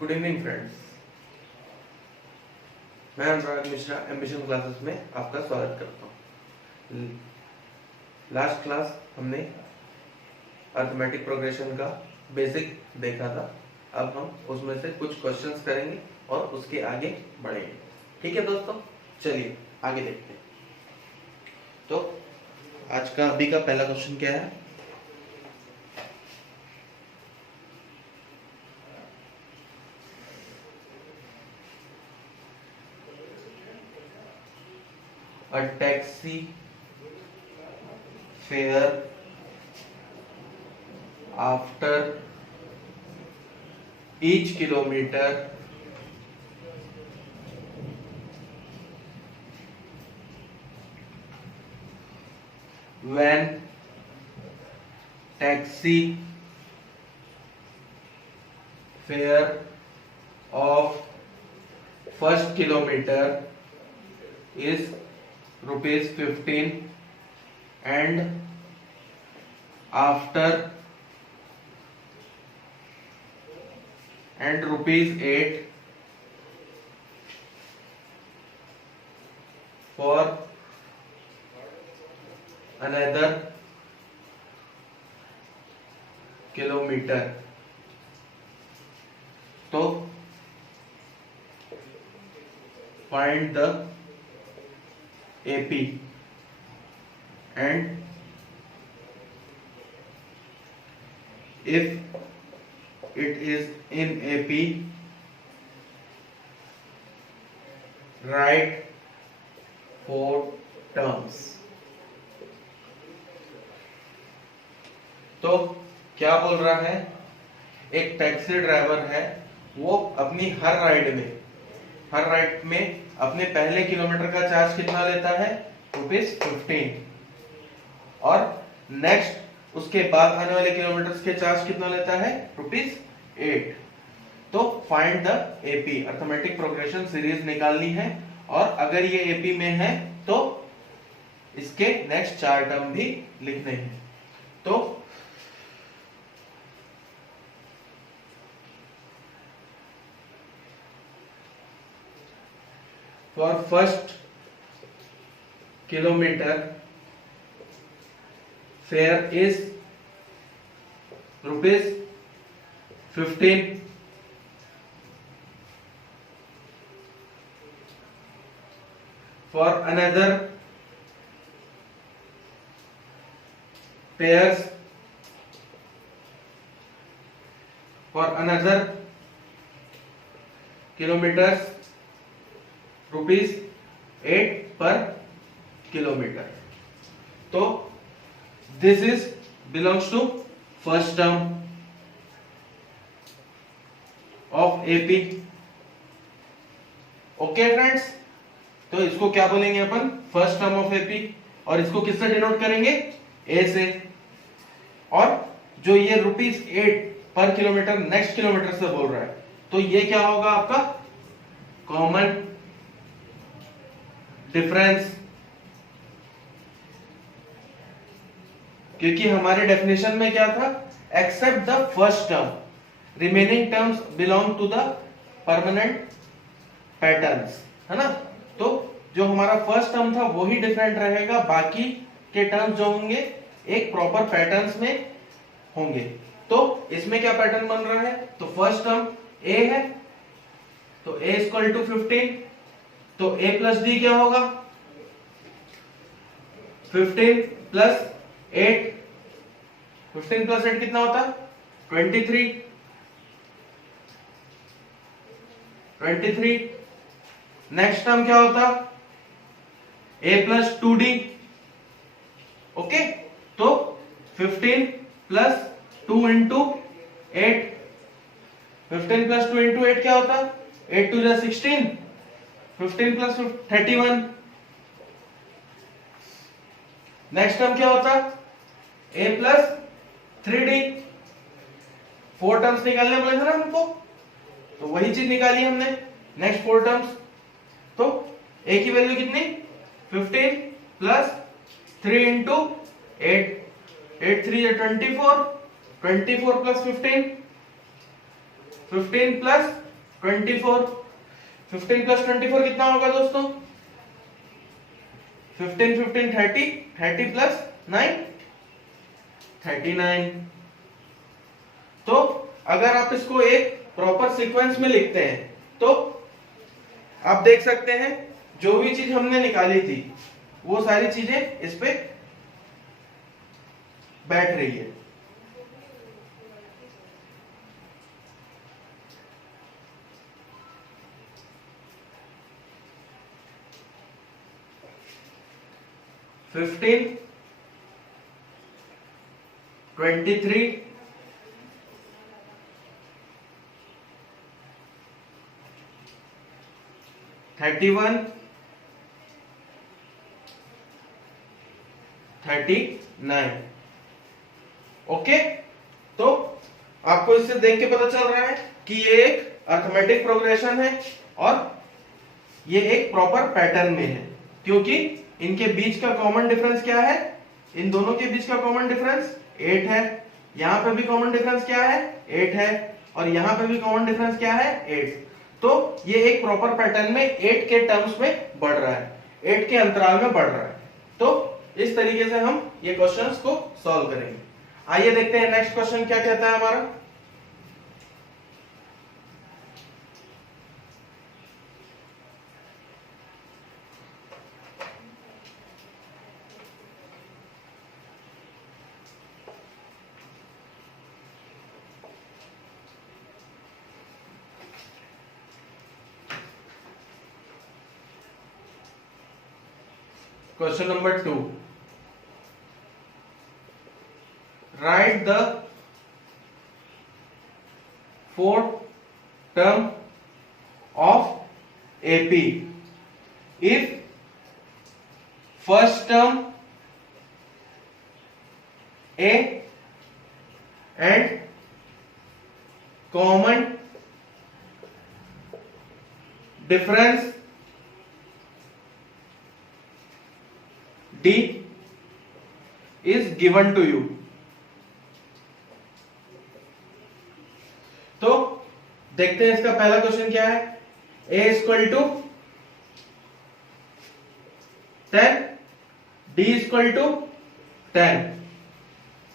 Good evening friends, मैं अनुराग Mishra ambition classes में आपका स्वागत करता हूँ। लास्ट क्लास हमने अरिथमेटिक प्रोग्रेशन का बेसिक देखा था। अब हम उसमें से कुछ क्वेश्चंस करेंगे और उसके आगे बढ़ेंगे। ठीक है दोस्तों, चलिए आगे देखते हैं। तो आज का अभी का पहला क्वेश्चन क्या है? A taxi fare after each kilometer when taxi fare of first kilometer is ₹15 and after and ₹8 for another kilometer. तो find the AP and if it is in AP, write 4 terms. तो क्या बोल रहा है? एक taxi driver है, वो अपनी हर राइड में अपने पहले किलोमीटर का चार्ज कितना लेता है? ₹15। और नेक्स्ट उसके बाद आने वाले किलोमीटर के चार्ज कितना लेता है? ₹8। तो find the AP, arithmetic progression series निकालनी है। और अगर ये एपी में है तो इसके नेक्स्ट 4 टर्म भी लिखने हैं। तो for first kilometer fare is ₹15 for another pairs for another kilometers ₹8 पर किलोमीटर। तो this is belongs to first term of AP. Okay friends, तो इसको क्या बोलेंगे अपन? First term of AP. और इसको किससे डिनोट करेंगे? ए से। और जो ये ₹8 पर किलोमीटर नेक्स्ट किलोमीटर से बोल रहा है, तो ये क्या होगा आपका? Common difference. क्योंकि हमारे डेफिनेशन में क्या था? Except the first term, remaining terms belong to the permanent patterns, है ना? तो जो हमारा फर्स्ट टर्म था वही डिफरेंट रहेगा, बाकी के टर्म्स जो होंगे एक प्रॉपर पैटर्न्स में होंगे। तो इसमें क्या पैटर्न बन रहा है? तो फर्स्ट टर्म ए है, तो a इक्वल टू 15, तो a प्लस डी क्या होगा? 15 प्लस 8, 15 प्लस 8 कितना होता? 23। नेक्स्ट टर्म क्या होता? a plus 2d। ओके, तो 15 प्लस 2 इंटू 8, 15 प्लस 2 इंटू 8 क्या होता? 8 2 16, 15 प्लस 31। नेक्स्ट टर्म क्या होता? a plus 3d। 4 टर्म्स निकालने बोले थे ना हमको, तो वही चीज निकाली हमने। नेक्स्ट 4 टर्म्स, तो a की वैल्यू कितनी? 15 plus 3 into 8, 8 3 24, 24 plus 15, 15 plus 24। 15 plus 24 कितना होगा दोस्तों? 15 15 30, 30 प्लस 9 39। तो अगर आप इसको एक प्रॉपर सीक्वेंस में लिखते हैं तो आप देख सकते हैं जो भी चीज हमने निकाली थी वो सारी चीजें इस पे बैठ रही है। फिफ्टीन, 23, 31, 39। ओके, तो आपको इससे देख के पता चल रहा है कि ये एक अर्थमेटिक प्रोग्रेशन है और ये एक प्रॉपर पैटर्न में है, क्योंकि इनके बीच का कॉमन डिफरेंस क्या है? इन दोनों के बीच का कॉमन डिफरेंस 8 है। यहां पे भी कॉमन डिफरेंस क्या है? 8 है। और यहां पे भी कॉमन डिफरेंस क्या है? 8। तो ये एक प्रॉपर पैटर्न में 8 के टर्म्स में बढ़ रहा है, 8 के अंतराल में बढ़ रहा है। तो इस तरीके से हम ये क्वेश्चंस को सॉल्व करेंगे। आइए देखते हैं नेक्स्ट क्वेश्चन क्या कहता है हमारा। Question number 2. Write the fourth term of AP if first term A and common difference D is given to you। तो देखते हैं इसका पहला क्वेश्चन क्या है। A equal to 10, D equal to 10।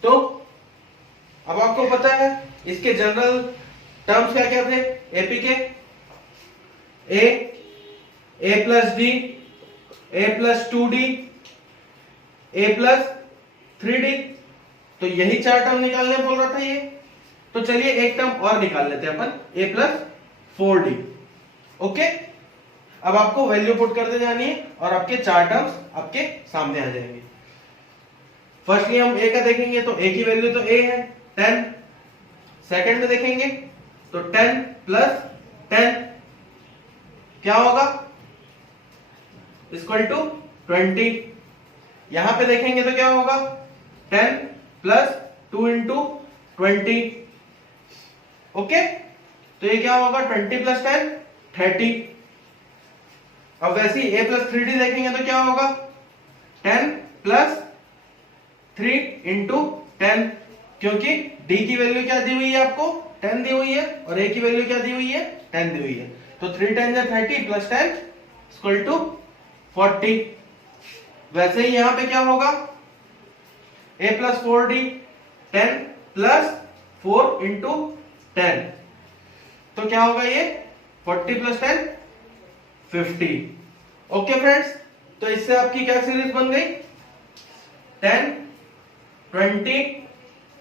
तो अब आपको पता है इसके जनरल टर्म्स क्या क्या थे एपी के? A plus D, A plus 2D, A plus 3D। तो यही चार टर्म निकालने बोल रहा था ये। तो चलिए एक टर्म और निकाल लेते हैं अपन, A प्लस 4D। ओके, अब आपको वैल्यू पुट करते जानी है और आपके चार टर्म्स आपके सामने आ जाएंगे। फर्स्टली हम A का देखेंगे तो A की वैल्यू तो A है 10। सेकंड में देखेंगे तो 10 प्लस 10 क्या होगा? Equal to 20। यहां पे देखेंगे तो क्या होगा? 10 प्लस 2 इंटू 20। ओके, तो ये क्या होगा? 20 प्लस 10 30। अब वैसे ही A प्लस 3D देखेंगे तो क्या होगा? 10 प्लस 3 इंटू 10, क्योंकि D की वैल्यू क्या दी हुई है आपको? 10 दी हुई है और A की वैल्यू क्या दी हुई है? 10 दी हुई है। तो 3 10 30 प्लस 10 इक्वल टू 40। वैसे ही यहां पे क्या होगा? A plus 4D 10 plus 4 into 10, तो क्या होगा ये? 40 प्लस 10 50। ओके फ्रेंड्स, तो इससे आपकी क्या सीरीज बन गई? 10, 20,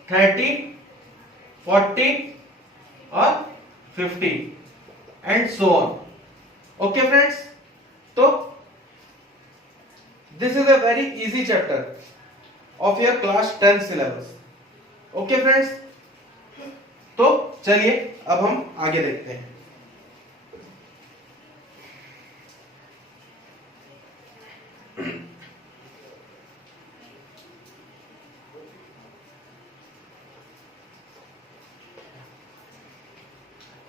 30, 40 और 50 and so on. Okay friends, तो this is a very easy chapter of your class 10 syllabus। okay friends, तो चलिए अब हम आगे देखते हैं।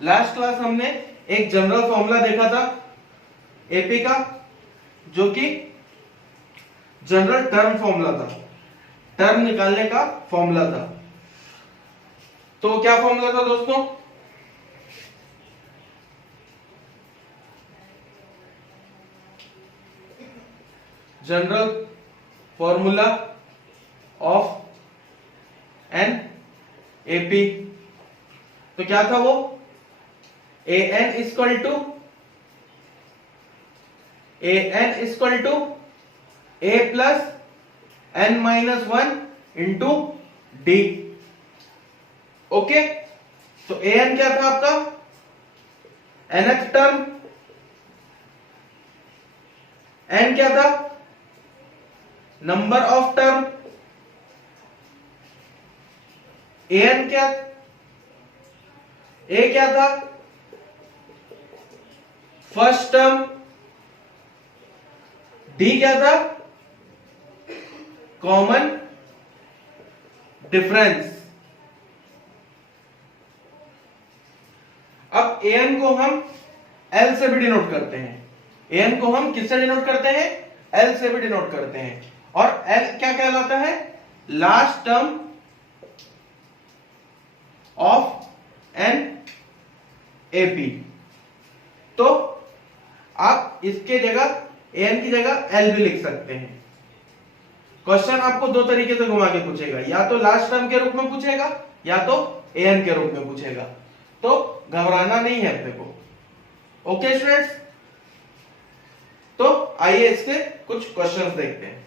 लास्ट क्लास हमने एक जनरल फॉर्मूला देखा था एपी का, जो कि जनरल टर्म फॉर्मूला था, टर्म निकालने का फॉर्मूला था। तो क्या फॉर्मूला था दोस्तों? General formula of n AP, तो क्या था वो, a n equal to a plus n minus one into d. Okay, तो ए एन क्या था आपका, nth टर्म, एन क्या था, number of term, A N क्या, ए क्या था, फर्स्ट टर्म, डी क्या था, कॉमन डिफरेंस। अब ए एन को हम एल से भी डिनोट करते हैं, ए एन को हम किससे डिनोट करते हैं, एल से भी डिनोट करते हैं, और एल क्या कहलाता है, last term of n AP. तो आप इसके जगह ए एन की जगह एल भी लिख सकते हैं। क्वेश्चन आपको दो तरीके से घुमा के पूछेगा, या तो लास्ट टर्म के रूप में पूछेगा या तो ए एन के रूप में पूछेगा, तो घबराना नहीं है अपने को। ओके स्टूडेंट्स, तो आइए इसके कुछ क्वेश्चंस देखते हैं।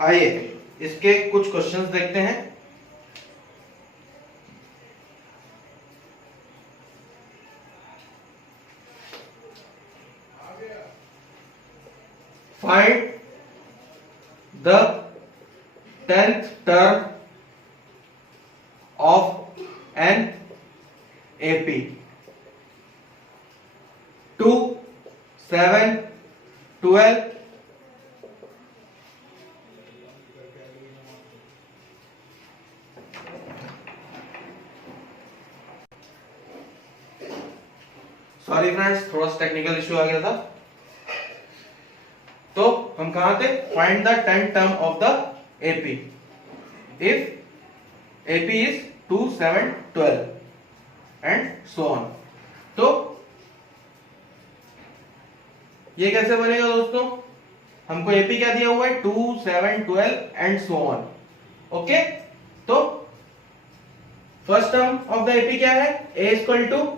आइए इसके कुछ क्वेश्चंस देखते हैं। Find the 10th term of n AP. 2, 7, 12, sorry friends, थोड़ा सा टेक्निकल इश्यू आ गया था। तो हम कहां थे, find the 10th term of the AP if AP is 2, 7, 12 and so on. तो ये कैसे बनेगा दोस्तों, हमको एपी क्या दिया हुआ है, 2, 7, 12 एंड सो ऑन। ओके, तो first term of the AP क्या है, ए इक्वल टू,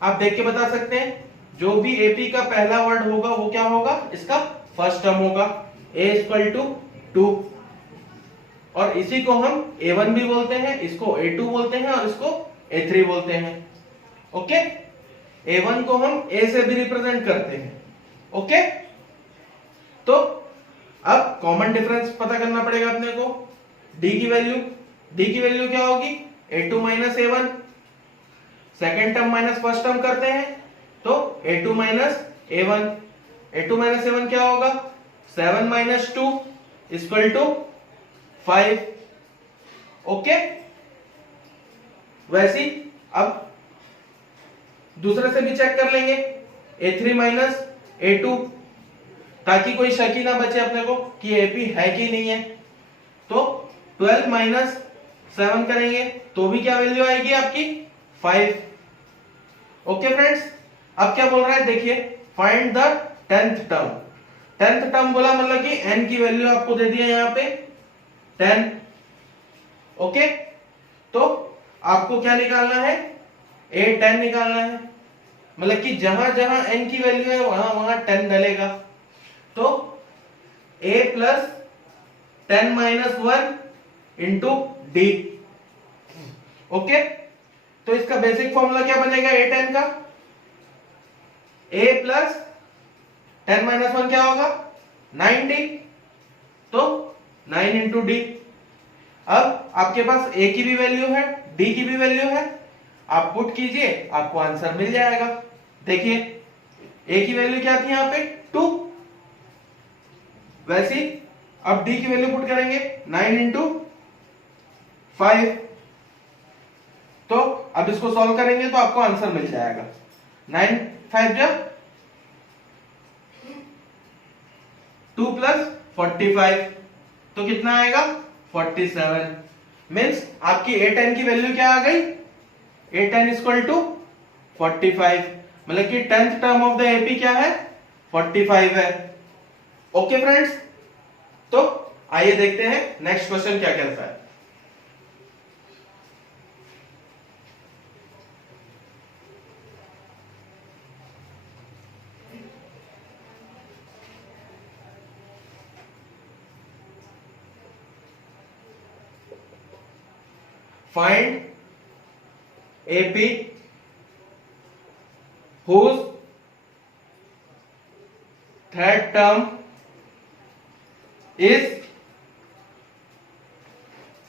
आप देख के बता सकते हैं, जो भी एपी का पहला वर्ड होगा वो क्या होगा, इसका फर्स्ट टर्म होगा, ए इक्वल टू 2, और इसी को हम A1 भी बोलते हैं, इसको A2 बोलते हैं और इसको A3 बोलते हैं। ओके, A1 को हम A से भी रिप्रेजेंट करते हैं। ओके, तो अब कॉमन डिफरेंस पता करना पड़ेगा अपने को। D की वैल्यू क्या होगी, A2 minus A1, second term minus first term करते हैं तो A2 minus A1, A2 minus A1 क्या होगा, 7 माइनस 2 इक्वल टू 5। ओके, वैसी अब दूसरे से भी चेक कर लेंगे, A3 माइनस A2, ताकि कोई शक ही ना बचे अपने को कि एपी है कि नहीं है। तो 12 माइनस 7 करेंगे तो भी क्या वैल्यू आएगी आपकी, 5। ओके फ्रेंड्स, अब क्या बोल रहा है देखिए, find the 10th term. 10th term बोला मतलब कि n की वैल्यू आपको दे दिया यहां पे 10। ओके, तो आपको क्या निकालना है, A10 निकालना है, मतलब कि जहां जहां n की वैल्यू है वहां वहां 10 डलेगा। तो A plus 10 minus 1 into d. Okay, तो इसका बेसिक फॉर्मूला क्या बनेगा A10 का, A प्लस 10 माइनस 1 क्या होगा, 9D, तो 9 इंटू डी। अब आपके पास A की भी वैल्यू है, D की भी वैल्यू है, आप पुट कीजिए आपको आंसर मिल जाएगा। देखिए A की वैल्यू क्या थी यहां पे 2, वैसी अब D की वैल्यू पुट करेंगे 9 इंटू 5, तो अब इसको सॉल्व करेंगे तो आपको आंसर मिल जाएगा 9 5 जब 2 प्लस 45, तो कितना आएगा 47। मीन्स आपकी A10 की वैल्यू क्या आ गई, A10 इक्वल टू 45, मतलब कि 10th term of the AP क्या है 45 है। ओके फ्रेंड्स, तो आइए देखते हैं नेक्स्ट क्वेश्चन क्या कहता है। Find AP whose third term is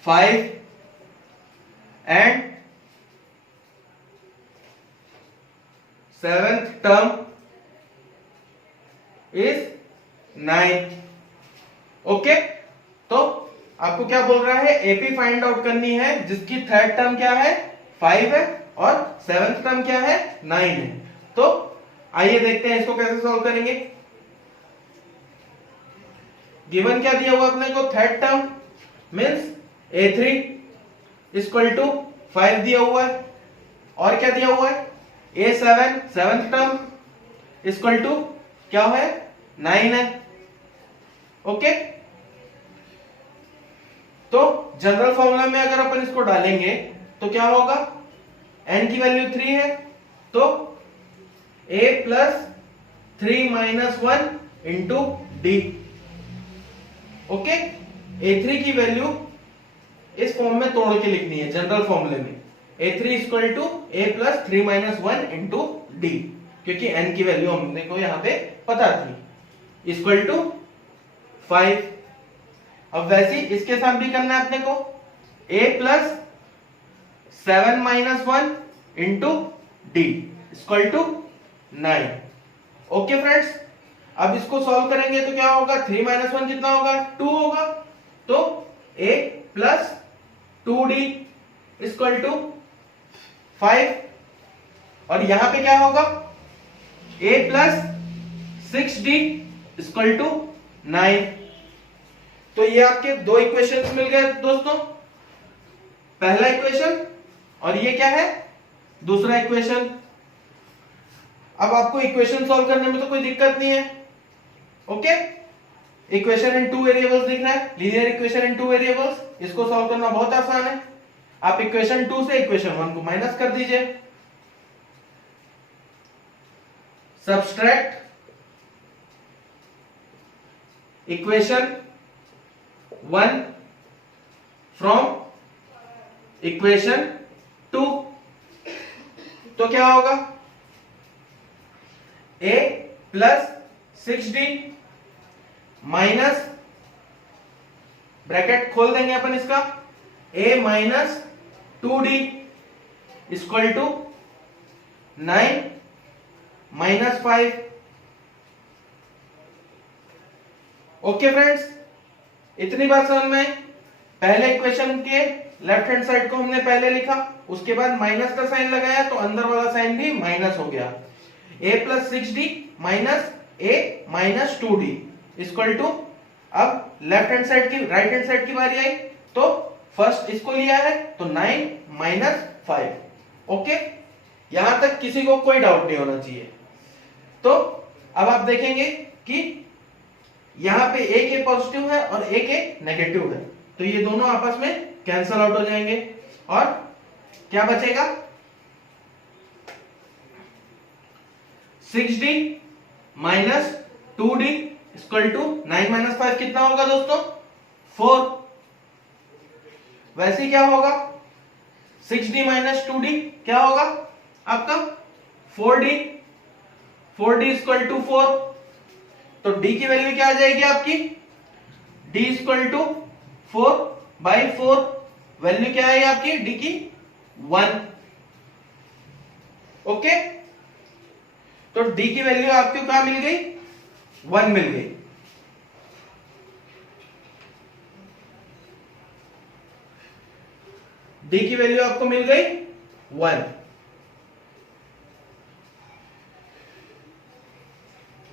5 and seventh term is 9। Okay, तो आपको क्या बोल रहा है, एपी फाइंड आउट करनी है जिसकी थर्ड टर्म क्या है 5 है और सेवेंथ टर्म क्या है 9 है। तो आइए देखते हैं इसको कैसे सॉल्व करेंगे। गिवन क्या दिया हुआ अपने को, third term means A3 equal to 5 दिया हुआ है, और क्या दिया हुआ है A7 seventh term equal to क्या है 9 है। ओके, तो जनरल फॉर्मूला में अगर अपन इसको डालेंगे तो क्या होगा, n की वैल्यू 3 है तो a plus 3 minus 1 into d. Okay, A3 की वैल्यू इस फॉर्म में तोड़ के लिखनी है जनरल फॉर्मूले में, A3 equal to a plus 3 minus 1 into D, क्योंकि n की वैल्यू हमने को यहां पे पता थी, इक्वल टू 5। अब वैसे ही इसके साथ भी करना है अपने को, a plus 7 minus 1 into D equal to 9। Okay friends, अब इसको सॉल्व करेंगे तो क्या होगा, 3 माइनस 1 कितना होगा 2 होगा, तो a plus 2d equal to 5, और यहां पे क्या होगा a plus 6d equal to 9। तो ये आपके दो इक्वेशंस मिल गए दोस्तों, पहला इक्वेशन और ये क्या है दूसरा इक्वेशन। अब आपको इक्वेशन सॉल्व करने में तो कोई दिक्कत नहीं है। ओके, इक्वेशन इन 2 वेरिएबल्स दिख रहा है, लीनियर इक्वेशन इन 2 वेरिएबल्स, इसको सॉल्व करना बहुत आसान है। आप इक्वेशन 2 से इक्वेशन 1 को माइनस कर दीजिए, सब्सट्रैक्ट इक्वेशन 1 फ्रॉम इक्वेशन 2, तो क्या होगा a plus 6d minus, bracket खोल देंगे अपन इसका, a minus 2d equal to 9 minus 5। Okay friends, इतनी बात समझ में, पहले इक्वेशन के लेफ्ट हैंड साइड को हमने पहले लिखा, उसके बाद माइनस का साइन लगाया तो अंदर वाला साइन भी माइनस हो गया, a plus 6d minus a minus 2d equal to, अब लेफ्ट हैंड साइड की राइट हैंड साइड की बारी आई तो फर्स्ट इसको लिया है तो 9 माइनस 5। ओके, यहां तक किसी को कोई डाउट नहीं होना चाहिए। तो अब आप देखेंगे कि यहां पे एक ए पॉजिटिव है और एक ए नेगेटिव है, तो ये दोनों आपस में कैंसल आउट हो जाएंगे और क्या बचेगा 6d minus 2d equal to 9 minus 5 कितना होगा दोस्तों 4। वैसे क्या होगा 6d माइनस 2d क्या होगा आपका 4d, 4d इक्वल टू 4, तो d की वैल्यू क्या आ जाएगी आपकी, d equal to 4 by 4, value क्या है आपकी d की 1। ओके, तो d की वैल्यू आपको क्या मिल गई 1 मिल गई। d की वैल्यू आपको मिल गई 1।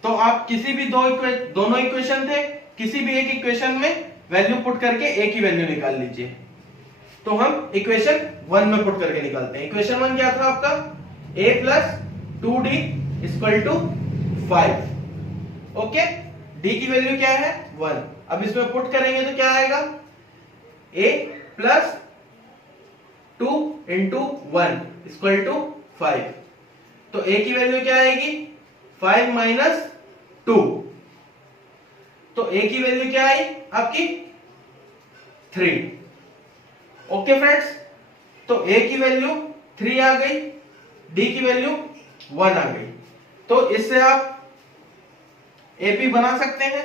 तो आप किसी भी दोनों इक्वेशन थे, किसी भी एक इक्वेशन में वैल्यू पुट करके एक ही वैल्यू निकाल लीजिए। तो हम इक्वेशन 1 में पुट करके निकालते हैं। इक्वेशन 1 क्या था आपका? a plus 2d equal to 5। Okay, d की वैल्यू क्या है? 1। अब इसमें पुट करेंगे तो क्या आएगा? a plus 2 into 1 equal to 5। तो a की वैल्यू क्या आएगी? 5 माइनस 2। तो a की वैल्यू क्या आई आपकी? 3। ओके फ्रेंड्स, तो a की वैल्यू 3 आ गई, d की वैल्यू 1 आ गई। तो इससे आप AP बना सकते हैं।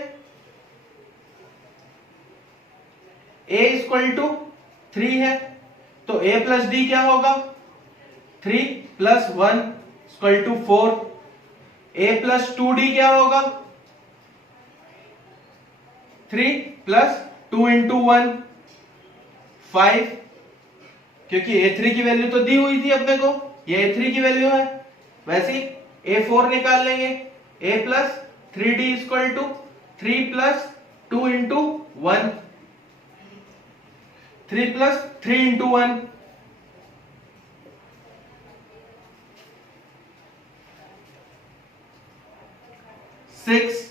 a इक्वल टू 3 है, तो a प्लस d क्या होगा? 3 plus 1 equal to 4। a plus 2d क्या होगा? 3 प्लस 2 इंटू 1 5, क्योंकि a3 की वैल्यू तो दी हुई थी अपने को, ये a3 की वैल्यू है। वैसे ही a4 निकाल लेंगे, a plus 3d equal to 3 plus 2 into 1, 3 plus 3 into 1 6।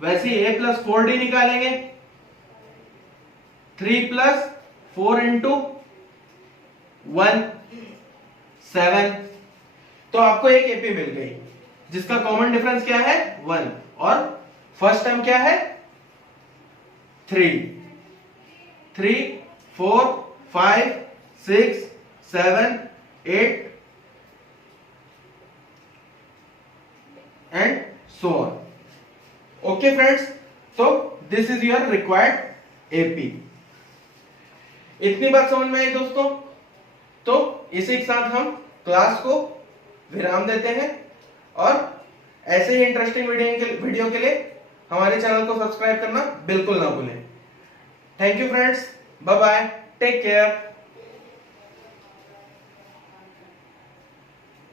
वैसे ही a प्लस 4d निकालेंगे, 3 प्लस 4 इंटू 1 7। तो आपको एक AP मिल गई जिसका कॉमन डिफरेंस क्या है? 1। और फर्स्ट टर्म क्या है? 3। 3 4 5 6 7 8 and so on. Okay friends, तो this is your required AP। इतनी बात समझ में आई दोस्तों? तो इसी के साथ हम क्लास को विराम देते हैं, और ऐसे ही इंटरेस्टिंग वीडियो के लिए हमारे चैनल को सब्सक्राइब करना बिल्कुल ना भूलें। Thank you friends, bye bye, take care.